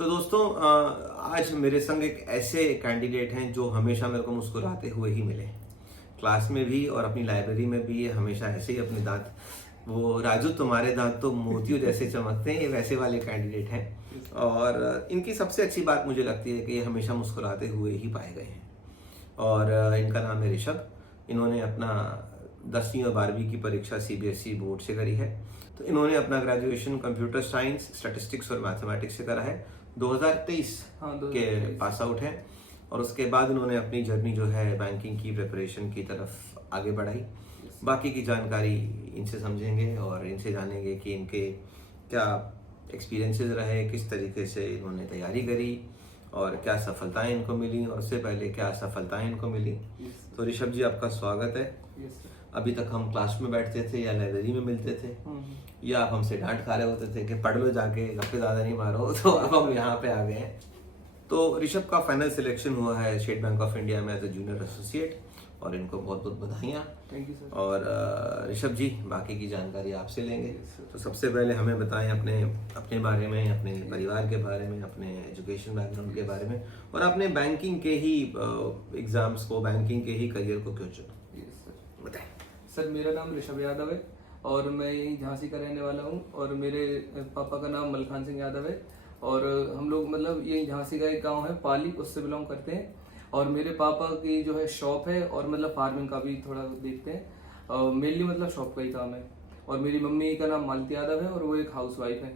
तो दोस्तों आज मेरे संग एक ऐसे कैंडिडेट हैं जो हमेशा मेरे को मुस्कुराते हुए ही मिले। क्लास में भी और अपनी लाइब्रेरी में भी ये हमेशा ऐसे ही अपने दांत, वो राजू तुम्हारे दांत तो मोतियों जैसे चमकते हैं, ये वैसे वाले कैंडिडेट हैं। और इनकी सबसे अच्छी बात मुझे लगती है कि ये हमेशा मुस्कुराते हुए ही पाए गए हैं। और इनका नाम है ऋषभ। इन्होंने अपना 10वीं और 12वीं की परीक्षा सीबीएसई बोर्ड से करी है। तो इन्होंने अपना ग्रेजुएशन कंप्यूटर साइंस, स्टैटिस्टिक्स और मैथमेटिक्स से करा है। 2023 के पास आउट हैं। और उसके बाद इन्होंने अपनी जर्नी जो है बैंकिंग की प्रिपरेशन की तरफ आगे बढ़ाई। बाकी की जानकारी इनसे समझेंगे और इनसे जानेंगे कि इनके क्या एक्सपीरियंसेस रहे, किस तरीके से इन्होंने तैयारी करी और क्या सफलताएं इनको मिली और उससे पहले क्या असफलताएं इनको मिली। तो ऋषभ जी, आपका स्वागत है। अभी तक हम क्लास में बैठते थे या लाइब्रेरी में मिलते थे, या आप हमसे डांट खा रहे होते थे कि पढ़ लो जाके, गप्पे ज़्यादा नहीं मारो। तो अब हम यहाँ पे आ गए हैं। तो ऋषभ का फाइनल सिलेक्शन हुआ है स्टेट बैंक ऑफ इंडिया में एज ए जूनियर एसोसिएट, और इनको बहुत बहुत बधाइयाँ। Thank you sir. और ऋषभ जी, बाकी की जानकारी आपसे लेंगे। तो सबसे पहले हमें बताएं अपने बारे में, अपने परिवार के बारे में, अपने एजुकेशन बैकग्राउंड के बारे में, और आपने बैंकिंग के ही एग्जाम्स को, बैंकिंग के ही करियर को क्यों चुना, बताएं। सर, मेरा नाम ऋषभ यादव है और मैं यही झांसी का रहने वाला हूँ। और मेरे पापा का नाम मलखान सिंह यादव है और हम लोग मतलब यही झांसी का एक गांव है पाली, उससे बिलोंग करते हैं। और मेरे पापा की जो है शॉप है और मतलब फार्मिंग का भी थोड़ा देखते हैं। मेनली मतलब शॉप का ही काम है। और मेरी मम्मी का नाम मालती यादव है और वो एक हाउसवाइफ है।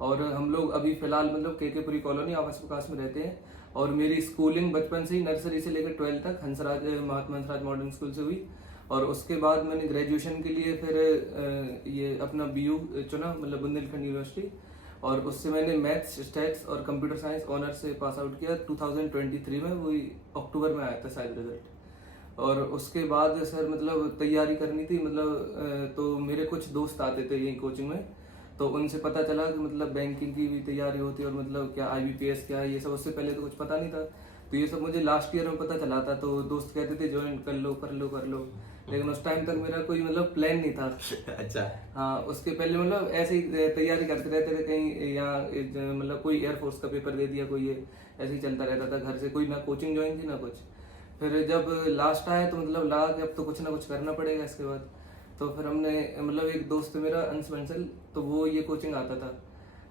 और हम लोग अभी फिलहाल मतलब केकेपुरी कॉलोनी आवास विकास में रहते हैं। और मेरी स्कूलिंग बचपन से ही नर्सरी से लेकर 12th तक हंसराज महात्मा हंसराज मॉडर्न स्कूल से हुई। और उसके बाद मैंने ग्रेजुएशन के लिए फिर ये अपना बीयू चुना, मतलब बुंदेलखंड यूनिवर्सिटी। और उससे मैंने मैथ्स, स्टैट्स और कंप्यूटर साइंस ऑनर्स से पास आउट किया 2023 में। वही अक्टूबर में आया था शायद रिजल्ट। और उसके बाद सर मतलब तैयारी करनी थी, मतलब तो मेरे कुछ दोस्त आते थे यही कोचिंग में, तो उनसे पता चला कि मतलब बैंकिंग की भी तैयारी होती है और मतलब क्या IBPS क्या है ये सब। उससे पहले तो कुछ पता नहीं था, तो ये सब मुझे लास्ट ईयर में पता चला था। तो दोस्त कहते थे ज्वाइन कर लो कर लो कर लो, लेकिन उस टाइम तक मेरा कोई मतलब प्लान नहीं था। अच्छा। हाँ, उसके पहले मतलब ऐसे ही तैयारी करते रहते थे, कहीं यहाँ मतलब कोई एयरफोर्स का पेपर दे दिया, कोई ये ऐसे ही चलता रहता था घर से, कोई ना कोचिंग ज्वाइन थी ना कुछ। फिर जब लास्ट आया तो मतलब लगा कि अब तो कुछ ना कुछ करना पड़ेगा इसके बाद। तो फिर हमने मतलब एक दोस्त मेरा अंश बंसल, तो वो ये कोचिंग आता था,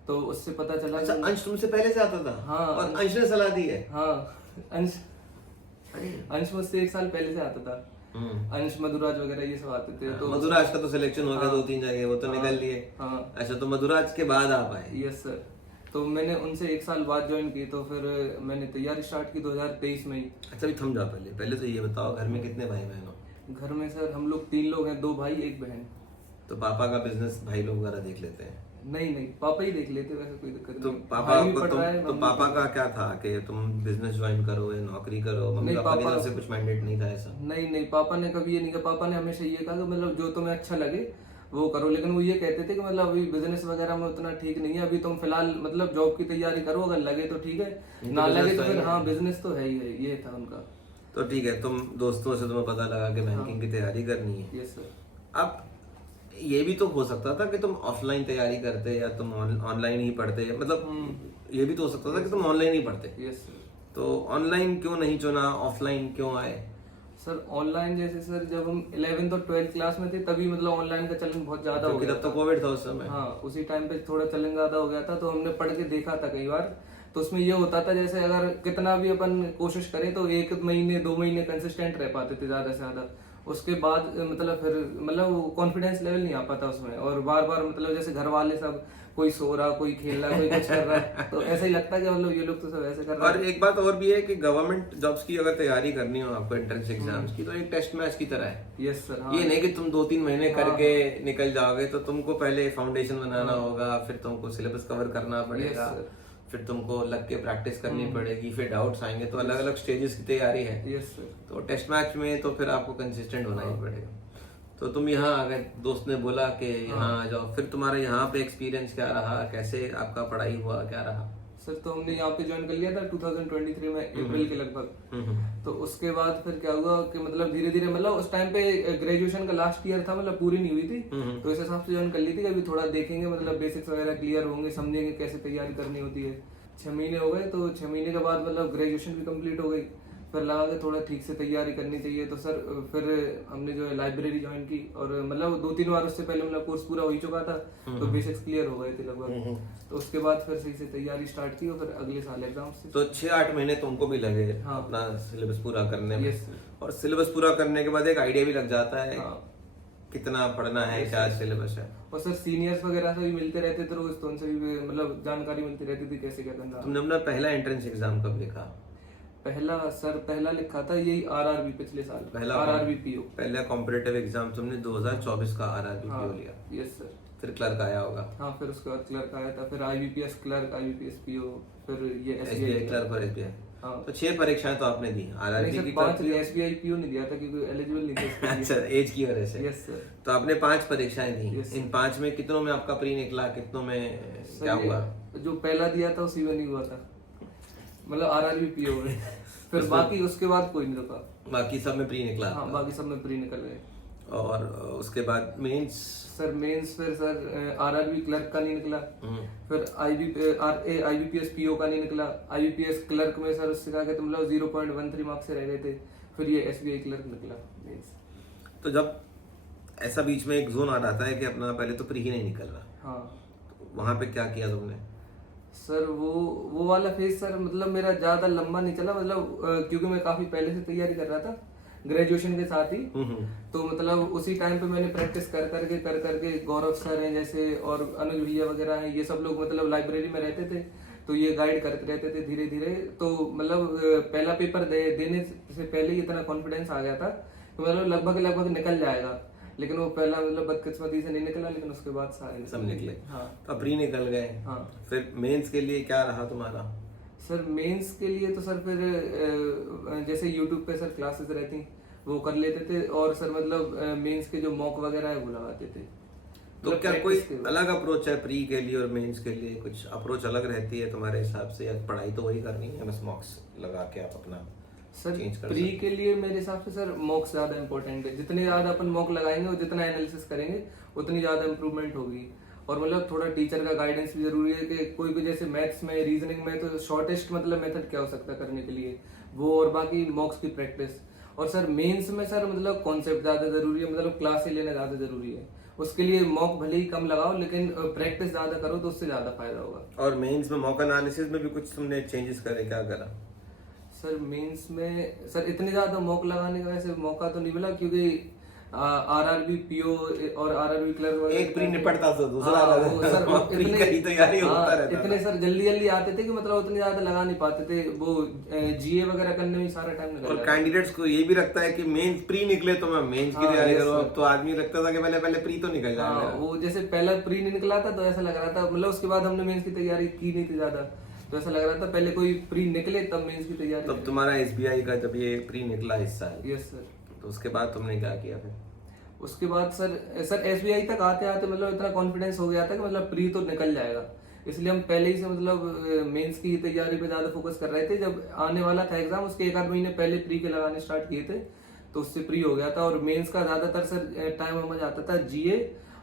तो उससे पता चला। अच्छा, अंश तुमसे पहले से आता था? हाँ, और अंश ने सलाह दी है? हाँ, अंश मुझसे 1 साल पहले से आता था। अंश, मधुराज वगैरह ये सब आते थे। तो मधुराज का तो सिलेक्शन हो गया, हाँ, 2-3 जगह वो तो निकल लिए। हाँ। अच्छा, तो मधुराज के बाद आप आए? Yes sir. तो मैंने उनसे 1 साल बाद ज्वाइन की, तो फिर मैंने तैयारी स्टार्ट की 2023 में ही। अच्छा, अभी थम जाओ, पहले तो ये बताओ, घर में कितने भाई बहन हो? घर में सर हम लोग 3 लोग हैं, 2 भाई 1 बहन। तो पापा का बिजनेस भाई लोग वगैरह देख लेते हैं? नहीं, पापा ही देख लेते, वैसे कोई दिक्कत तो नहीं। पापा भाई भी को पढ़ रहा है, तो मम्मी पापा भी। का क्या था कि तुम बिजनेस ज्वाइन करो या नौकरी करो? मम्मी नहीं, पापा की पापा- तरफ से कुछ मैंडेट नहीं था ऐसा? नहीं, पापा ने कभी ये नहीं कहा। पापा ने हमेशा ये कहा कि मतलब जो तुम्हें अच्छा लगे वो करो। लेकिन वो ये कहते थे कि मतलब अभी बिजनेस वगैरह में उतना ठीक नहीं है, अभी तुम फिलहाल मतलब जॉब की तैयारी करो, अगर लगे तो ठीक है, नहीं तो ना लगे business तो तो फिर है ही हाँ, है। बिजनेस तो है ही है, ये था उनका। तो ठीक है, तुम दोस्तों से तुम्हें पता लगा कि बैंकिंग हाँ। की तैयारी करनी है। Yes sir. अब ये भी तो हो सकता था कि तुम ऑफलाइन तैयारी करते या तुम ऑनलाइन ही पढ़ते, मतलब ये भी तो हो सकता था कि तुम ऑनलाइन ही पढ़ते। Yes sir. तो ऑनलाइन क्यों नहीं चुना, ऑफलाइन क्यों आए? सर ऑनलाइन जैसे सर जब हम 11th और 12th क्लास में थे तभी मतलब ऑनलाइन का चलन बहुत ज्यादा हो क्योंकि गया तब तो था। कोविड था उस समय। हाँ, उसी टाइम पे थोड़ा चलन ज्यादा हो गया था, तो हमने पढ़ के देखा था कई बार। तो उसमें ये होता था जैसे अगर कितना भी अपन कोशिश करें तो 1 महीने 2 महीने कंसिस्टेंट रह पाते थे ज्यादा से ज्यादा। उसके बाद मतलब फिर मतलब कॉन्फिडेंस लेवल नहीं आ पाता उसमें, और बार बार मतलब जैसे घर वाले सब, कोई सो रहा, कोई खेल रहा, कोई कुछ कर रहा है, तो ऐसा ही लगता है कि मतलब ये लोग तो सब ऐसे कर रहे और हैं। एक बात और भी है कि गवर्नमेंट जॉब्स की अगर तैयारी करनी हो आपको, एंट्रेंस एग्जाम्स की, तो एक टेस्ट मैच की तरह है। Yes sir. हाँ, ये नहीं कि तुम 2-3 महीने हाँ, करके निकल जाओगे, तो तुमको पहले फाउंडेशन बनाना हाँ। होगा, फिर तुमको सिलेबस कवर करना पड़ेगा, Yes, sir. फिर तुमको लग के प्रैक्टिस करनी पड़ेगी, फिर डाउट्स आएंगे, तो अलग अलग स्टेजेस की तैयारी है। Yes sir. तो टेस्ट मैच में तो फिर आपको कंसिस्टेंट होना ही पड़ेगा। तो तुम यहाँ आ गए, दोस्त ने बोला कि यहाँ आ जाओ, फिर तुम्हारा यहाँ पे एक्सपीरियंस क्या रहा, कैसे आपका पढ़ाई हुआ, क्या रहा? सर तो हमने यहाँ पे ज्वाइन कर लिया था 2023 में अप्रैल के लगभग। तो उसके बाद फिर क्या हुआ कि मतलब धीरे धीरे मतलब उस टाइम पे ग्रेजुएशन का लास्ट ईयर था, मतलब पूरी नहीं हुई थी, तो इस हिसाब से ज्वाइन कर ली थी कि अभी थोड़ा देखेंगे, मतलब बेसिक्स वगैरह क्लियर होंगे, समझेंगे कैसे तैयारी करनी होती है। 6 महीने हो गए, तो 6 महीने के बाद मतलब ग्रेजुएशन भी कंप्लीट हो गई। फिर लगा कि थोड़ा ठीक से तैयारी करनी चाहिए, तो सर फिर हमने जो है लाइब्रेरी ज्वाइन की, और मतलब 2-3 बार उससे पहले मतलब कोर्स पूरा हो ही चुका था, तो बेसिक्स क्लियर हो गए थे लगभग। तो उसके बाद फिर सही से तैयारी स्टार्ट की, और फिर अगले साल एग्जाम से। तो 6-8 महीने तुमको भी लगे हाँ। अपना सिलेबस पूरा करने में। Yes, sir. और सिलेबस पूरा करने के बाद एक आइडिया भी लग जाता है हाँ। कितना पढ़ना है, क्या सिलेबस है। और सर सीनियर्स वगैरह से भी मिलते रहते थे रोज, तो उनसे भी मतलब जानकारी मिलती रहती थी कैसे क्या करना। तुमने अपना पहला एंट्रेंस एग्जाम कब लिखा? पहला लिखा था यही आरआरबी पिछले साल, पहला आरआरबी पीओ। पहला कॉम्पिटिटिव एग्जाम तुमने 2024 का आरआरबी पीओ लिया। Yes sir. फिर क्लर्क आया होगा। हाँ, फिर उसके बाद क्लर्क आया था, फिर आईबीपीएस क्लर्क, आईबीपीएस पीओ, फिर ये एसबीआई एसबीआई क्लर्क और एसबीआई। हाँ। तो 6 परीक्षाएं तो आपने दी आरआरबी की। 5 एसबीआई पीओ नहीं दिया था क्योंकि एलिजिबल नहीं थे इसके लिए। अच्छा, एज की वजह से। Yes sir. तो आपने 5 परीक्षाएं दी। Yes, इन 5 में कितनों में आपका प्री निकला, कितनों में क्या हुआ? जो पहला दिया था उसी में नहीं हुआ था, मतलब आरआरबी पीओ में। फिर बाकी उसके बाद कोई नहीं रुका। बाकी सब में प्री निकला। हाँ, बाकी सब में प्री निकल गए। और उसके बाद मेंस? सर मेंस फिर सर आरआरबी क्लर्क का नहीं निकला, फिर आईबीपीएस पीओ का नहीं निकला, आईबीपीएस क्लर्क में सर उससे क्या कहते मतलब 0.13 मार्क्स से रह गए थे, फिर ये एसबीआई क्लर्क निकला मेंस। तो जब ऐसा बीच में एक जोन आ जाता है कि अपना पहले तो प्री ही नहीं निकल रहा, हाँ। तो वहां पे क्या किया तुमने? सर वो वाला फेज सर मतलब मेरा ज्यादा लंबा नहीं चला, मतलब क्योंकि मैं काफी पहले से तैयारी कर रहा था ग्रेजुएशन के साथ ही। तो मतलब उसी टाइम पे मैंने प्रैक्टिस कर करके गौरव सर हैं जैसे और अनुज भैया वगैरह हैं, ये सब लोग मतलब लाइब्रेरी में रहते थे, तो ये गाइड करते रहते थे धीरे धीरे। तो मतलब पहला पेपर देने से पहले ही इतना कॉन्फिडेंस आ गया था तो मतलब लगभग निकल जाएगा, लेकिन वो पहला मतलब बदकिस्मती से नहीं निकला, लेकिन उसके बाद सारे सब निकले। हाँ। तो प्री निकल गए। हाँ। फिर मेंस के लिए क्या रहा तुम्हारा? सर मेंस के लिए तो सर फिर जैसे यूट्यूब पे सर क्लासेस रहती वो कर लेते थे, और सर मतलब मेंस के जो मॉक वगैरह है वो लगाते थे। तो मतलब क्या कोई practice के अलग अप्रोच है प्री के लिए और मेंस के लिए? कुछ अप्रोच अलग रहती है तुम्हारे हिसाब से, या पढ़ाई तो वही करनी है, बस मॉक्स लगा के आप अपना सर चेंज कर प्री के लिए मेरे हिसाब से सर मॉक्स ज्यादा इंपॉर्टेंट है। जितने ज्यादा अपन मॉक लगाएंगे और जितना एनालिसिस करेंगे उतनी ज्यादा इंप्रूवमेंट होगी। और मतलब थोड़ा टीचर का गाइडेंस भी जरूरी है कि कोई भी जैसे मैथ्स में, रीजनिंग में तो शॉर्टेस्ट मतलब मेथड क्या हो सकता है करने के लिए वो, और बाकी मॉक्स की प्रैक्टिस। और सर मेंस में सर मतलब कॉन्सेप्ट ज्यादा जरूरी है, मतलब क्लास से लेना ज्यादा जरूरी है। उसके लिए मॉक भले ही कम लगाओ लेकिन प्रैक्टिस ज्यादा करो तो उससे ज्यादा फायदा होगा। और मेंस में मॉक एनालिसिस में भी कुछ तुमने चेंजेस करे, क्या करा? सर मेंस में सर इतने ज्यादा मॉक लगाने का वैसे मौका तो नहीं मिला, क्योंकि आरआरबी पीओ और आरआरबी क्लर्क एक प्री निपटता था, दूसरा हाँ, अलग। वो सर प्री का ही तैयारी होता रहता इतने था। सर जल्दी आते थे कि मतलब उतने ज्यादा लगा नहीं पाते थे, वो जीए वगैरह करने में सारा टाइम निकल और जाता था। कैंडिडेट्स को ये भी रखता है कि मेंस प्री निकले तो मैं मेंस की हाँ, तैयारी yes, करूँ। sir. अब तो आदमी लगता था कि पहले प्री तो निकल जाए हाँ, मेरा। वो जैसे पहला प्री नहीं निकला था तो ऐसा लग रहा था, मतलब उसके बाद हमने मेंस की तैयारी की नहीं थी ज्यादा, तो ऐसा लग रहा था पहले कोई प्री निकले तब मेंस की तैयारी। तब तुम्हारा एसबीआई का जब ये प्री निकला इस साल, यस सर। तो उसके बाद तुमने क्या किया फिर? उसके बाद सर एसबीआई तक आते आते मतलब इतना कॉन्फिडेंस हो गया था कि मतलब प्री तो निकल जाएगा, इसलिए हम पहले ही से मतलब मेंस की तैयारी पे ज्यादा फोकस कर रहे थे। जब आने वाला था एग्जाम उसके 1-8 महीने पहले प्री के लगाने स्टार्ट किए थे, तो उससे प्री हो गया था। और मेंस का ज्यादातर सर टाइम हमें जाता था जीए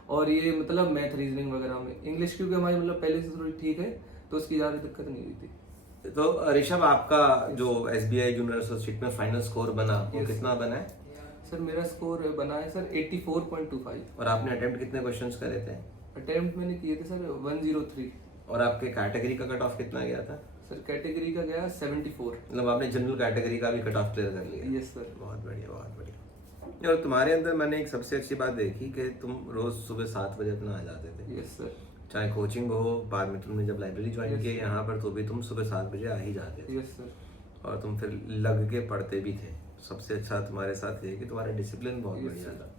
और ये मतलब मैथ रीजनिंग वगैरह में। इंग्लिश क्योंकि हमारी मतलब पहले से थोड़ी ठीक है तो उसकी ज्यादा दिक्कत नहीं हुई थी। तो ऋषभ, आपका जो एसबीआई जूनियर एसोसिएट में फाइनल स्कोर बना वो कितना बना है? सर मेरा स्कोर बना है सर 84.25। और आपने अटेम्प्ट कितने क्वेश्चंस करे थे? अटेम्प्ट मैंने किए थे सर 103। और आपके कैटेगरी का कट ऑफ कितना गया था? सर कैटेगरी का गया 74। मतलब आपने जनरल कैटेगरी का भी कट ऑफ क्लियर कर लिया? Yes sir. बहुत बढ़िया, बहुत बढ़िया। और तुम्हारे अंदर मैंने एक सबसे अच्छी बात देखी कि तुम रोज सुबह 7 बजे अपना आ जाते थे। Yes sir. चाहे कोचिंग हो, बाद में तुमने जब लाइब्रेरी ज्वाइन की यहाँ पर तो भी तुम सुबह 7 बजे आ ही जाते थे। Yes sir. और तुम फिर लग के पढ़ते भी थे। सबसे अच्छा तुम्हारे साथ ये कि तुम्हारा डिसिप्लिन बहुत बढ़िया था।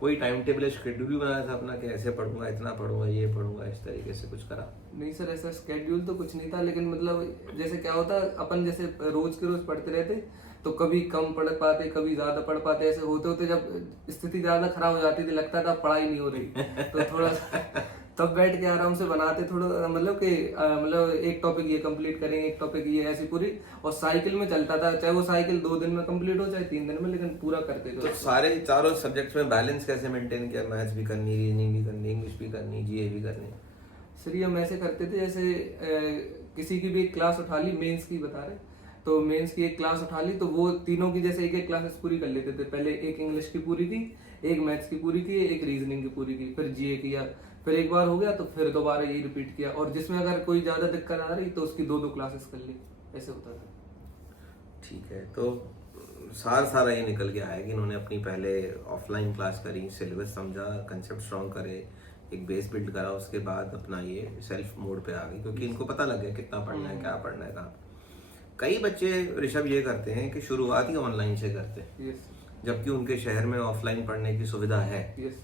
कोई टाइम टेबल शेड्यूल भी बनाया था अपना कि ऐसे पढ़ूंगा, इतना पढ़ूंगा, ये पढ़ूंगा, इस तरीके से कुछ करा? नहीं सर, ऐसा स्केड्यूल तो कुछ नहीं था, लेकिन मतलब जैसे क्या होता अपन जैसे रोज के रोज पढ़ते रहते तो कभी कम पढ़ पाते, कभी ज्यादा पढ़ पाते। ऐसे होते होते जब स्थिति ज्यादा खराब हो जाती थी, लगता था पढ़ाई नहीं हो रही तो थोड़ा तब बैठ के आराम से बनाते थोड़ा, मतलब कि मतलब एक टॉपिक ये कंप्लीट करेंगे, एक टॉपिक ये, ऐसी पूरी। और साइकिल में चलता था, चाहे वो साइकिल 2 दिन में कंप्लीट हो चाहे 3 दिन में, लेकिन पूरा करते थे। तो सारे चारों सब्जेक्ट्स में बैलेंस कैसे मेंटेन किया? मैथ्स भी करनी, रीजनिंग भी करनी, इंग्लिश भी करनी, जीए भी करनी? सर ये हम ऐसे करते थे जैसे किसी की भी एक क्लास उठा ली, मेंस की बता रहे, तो मेंस की एक क्लास उठा ली तो वो तीनों की जैसे एक एक क्लासेस पूरी कर लेते थे। पहले एक इंग्लिश की पूरी की, एक मैथ्स की पूरी की, एक रीजनिंग की पूरी की, फिर जीए किया, फिर एक बार हो गया तो फिर दोबारा यही रिपीट किया, और जिसमें अगर कोई ज्यादा दिक्कत आ रही तो उसकी दो क्लासेस कर ली, ऐसे होता था। ठीक है, तो सारा ये निकल के आया कि इन्होंने अपनी पहले ऑफलाइन क्लास करी, सिलेबस समझा, कंसेप्ट स्ट्रॉन्ग करे, एक बेस बिल्ड करा, उसके बाद अपना ये सेल्फ मोड पे आ गई, क्योंकि इनको पता लग गया कितना पढ़ना है, क्या पढ़ना है, कहाँ। कई बच्चे ऋषभ ये करते हैं कि शुरुआत ही ऑनलाइन से करते हैं, यस जबकि उनके शहर में ऑफलाइन पढ़ने की सुविधा है। यस।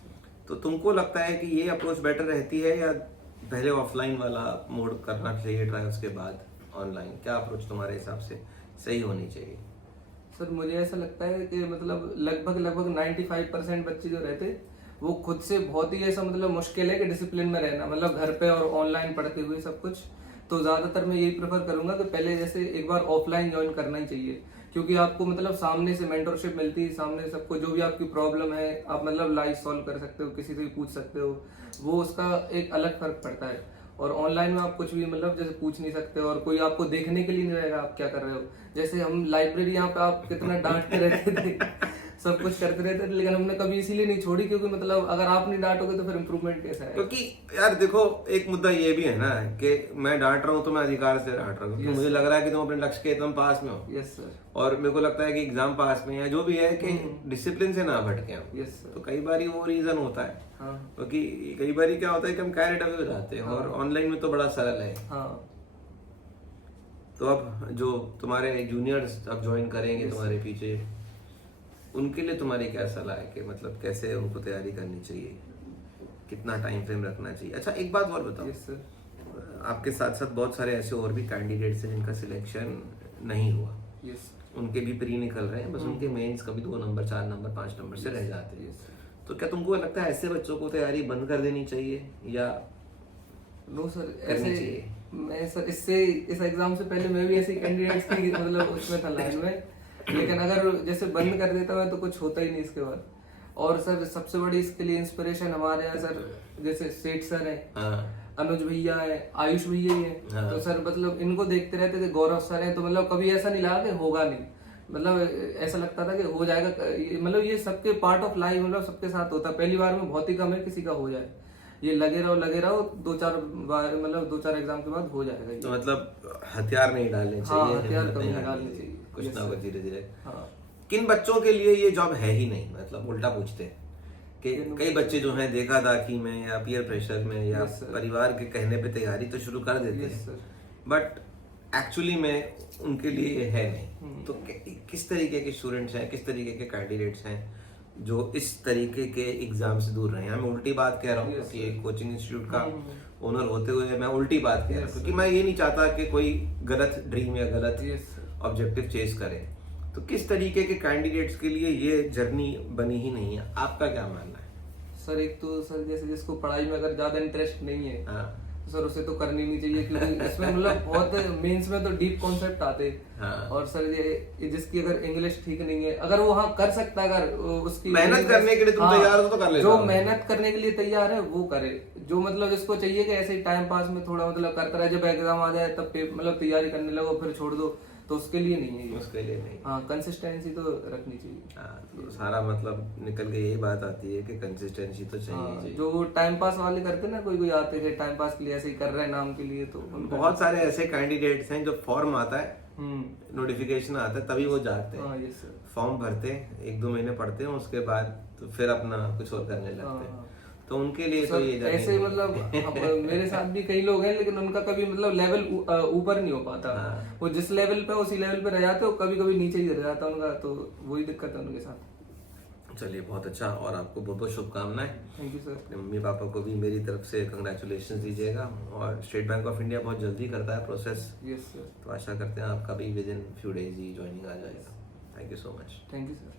तो तुमको लगता है कि ये अप्रोच बेटर रहती है, या पहले ऑफलाइन वाला मोड करना चाहिए ट्राई, उसके बाद ऑनलाइन? क्या अप्रोच तुम्हारे हिसाब से सही होनी चाहिए? सर मुझे ऐसा लगता है कि मतलब लगभग 95% बच्चे जो रहते वो खुद से बहुत ही ऐसा मतलब मुश्किल है कि डिसिप्लिन में रहना, मतलब घर पे और ऑनलाइन पढ़ते हुए सब कुछ। तो ज्यादातर मैं यही प्रेफर करूंगा कि पहले जैसे एक बार ऑफलाइन ज्वाइन करना ही चाहिए, क्योंकि आपको मतलब सामने से मेंटरशिप मिलती है, सामने सबको जो भी आपकी प्रॉब्लम है आप मतलब लाइव सॉल्व कर सकते हो, किसी से भी पूछ सकते हो, वो उसका एक अलग फर्क पड़ता है। और ऑनलाइन में आप कुछ भी मतलब जैसे पूछ नहीं सकते और कोई आपको देखने के लिए नहीं रहेगा आप क्या कर रहे हो। जैसे हम लाइब्रेरी यहाँ पे आप कितना डांटते रहते थे सब कुछ करते रहते थे, लेकिन हमने कभी इसीलिए नहीं छोड़ी क्योंकि मतलब अगर आप नहीं डांटोगे तो फिर इम्प्रूवमेंट कैसा है। क्योंकि यार देखो, एक मुद्दा ये भी है ना कि मैं डांट रहा हूँ तो मैं अधिकार से डांट रहा हूँ, क्योंकि मुझे लग रहा है कि तुम अपने लक्ष्य के एकदम पास में हो। Yes sir. और मेरे को लगता है कि एग्जाम पास में है, जो भी है कि डिसिप्लिन से ना भटके हम। Yes sir. तो कई बार वो रीजन होता है, हाँ क्योंकि कई बार क्या होता है कि हम कैरेट अवे हो जाते हैं, और ऑनलाइन में तो बड़ा सरल है। हाँ। तो अब जो तुम्हारे जूनियर्स अब ज्वाइन करेंगे तुम्हारे पीछे, उनके लिए तुम्हारी क्या सलाह है कि मतलब कैसे उनको तैयारी करनी चाहिए, कितना टाइम फ्रेम रखना चाहिए? अच्छा, एक बात और बताओ, यस सर। आपके साथ साथ बहुत सारे ऐसे और भी कैंडिडेट्स हैं जिनका सिलेक्शन नहीं हुआ, यस उनके भी प्री निकल रहे हैं, बस उनके मेंस कभी 2 नंबर 4 नंबर 5 नंबर से रह जाते हैं। यस। तो क्या तुमको लगता है ऐसे बच्चों को तैयारी बंद कर देनी चाहिए, या नो सर, करनी ऐसे चाहिए? मैं सर इससे इस एग्जाम से पहले मैं भी ऐसे कैंडिडेट्स की मतलब उसमें था लाइन में, लेकिन अगर जैसे बंद कर देता मैं तो कुछ होता ही नहीं इसके बाद। और सर सबसे बड़ी इसके लिए इंस्पिरेशन हमारे यहाँ सर जैसे सेठ सर है, हाँ अनुज भैया है, आयुष भैया ही है। हाँ। तो सर मतलब इनको देखते रहते थे, गौरव सर है, तो मतलब कभी ऐसा नहीं लगा कि होगा नहीं, मतलब ऐसा लगता था कि हो जाएगा। मतलब ये सबके पार्ट ऑफ लाइफ, मतलब सबके साथ होता है, पहली बार में बहुत ही कम है किसी का हो जाए। ये लगे रहो 2-4 बार, मतलब 2-4 एग्जाम के बाद हो जाएगा ये। तो मतलब हथियार नहीं डालने चाहिए, हाँ, हथियार हिम्मत कभी नहीं नहीं हारनी डालने चाहिए। कुछ Yes, ना sir. कुछ धीरे धीरे। हाँ। किन बच्चों के लिए ये जॉब है ही नहीं, मतलब उल्टा पूछते हैं कि कई बच्चे जो हैं देखा दाखी में या पीयर प्रेशर में या Yes, sir. परिवार के कहने पे तैयारी तो शुरू कर देते Yes, हैं, sir. बट एक्चुअली में उनके लिए ये है नहीं। तो किस तरीके के स्टूडेंट्स हैं, किस तरीके के कैंडिडेट्स हैं जो इस तरीके के एग्जाम से दूर रहे हैं? मैं उल्टी बात कह रहा हूँ Yes, कि एक कोचिंग इंस्टीट्यूट का हम्म। ओनर होते हुए मैं उल्टी बात कह रहा हूँ, Yes, क्योंकि sir. मैं ये नहीं चाहता कि कोई गलत ड्रीम या गलत Yes, sir. ऑब्जेक्टिव चेज करे। तो किस तरीके के कैंडिडेट्स के लिए ये जर्नी बनी ही नहीं है, आपका क्या मानना है? सर एक तो सर जैसे जिसको पढ़ाई में अगर ज्यादा इंटरेस्ट नहीं है हाँ तो सर उसे तो करनी नहीं चाहिए, क्योंकि इसमें मतलब बहुत मेंस में तो डीप कॉन्सेप्ट आते हैं। हाँ। और सर ये जिसकी अगर इंग्लिश ठीक नहीं है, अगर वो हाँ कर सकता है, अगर उसकी मेहनत करने के लिए तुम तैयार हो तो कर लेना। जो मेहनत करने के लिए तैयार है वो करे, जो मतलब जिसको चाहिए कि ऐसे ही टाइम पास में थोड़ा मतलब करता रहे, जब एग्जाम आ जाए तब मतलब तैयारी करने लगो फिर छोड़ दो, तो उसके लिए नहीं है ये। उसके लिए नहीं। हाँ, कंसिस्टेंसी तो रखनी चाहिए। हाँ, तो सारा मतलब निकल के यही बात आती है कि कंसिस्टेंसी तो चाहिए हाँ, चाहिए। जो टाइम पास वाले करते ना, कोई आते हैं टाइम पास के लिए ऐसे ही कर रहे हैं नाम के लिए, तो बहुत सारे ऐसे कैंडिडेट्स हैं जो फॉर्म आता है, नोटिफिकेशन आता है तभी वो जाते हैं, हाँ यस सर। फॉर्म भरते हैं, 1-2 महीने पढ़ते हैं, उसके बाद तो फिर अपना कुछ और करने लगते हैं। तो उनके लिए तो ये ऐसे ही मतलब मेरे साथ भी कई लोग हैं, लेकिन उनका कभी मतलब लेवल ऊपर नहीं हो पाता। हाँ। वो जिस लेवल पे उसी लेवल पे रह जाते हो, कभी कभी नीचे ही रह जाता उनका, तो वही दिक्कत है उनके साथ। चलिए बहुत अच्छा, और आपको बहुत बहुत शुभकामनाएं। Thank you sir. अपने मम्मी पापा को भी मेरी तरफ से कंग्रेचुलेशन दीजिएगा, और स्टेट बैंक ऑफ इंडिया बहुत जल्दी करता है प्रोसेस, यस सर। तो आशा करते हैं आपका भी विद इन फ्यू डेज ही ज्वाइनिंग आ जाएगा। Thank you so much. Thank you sir.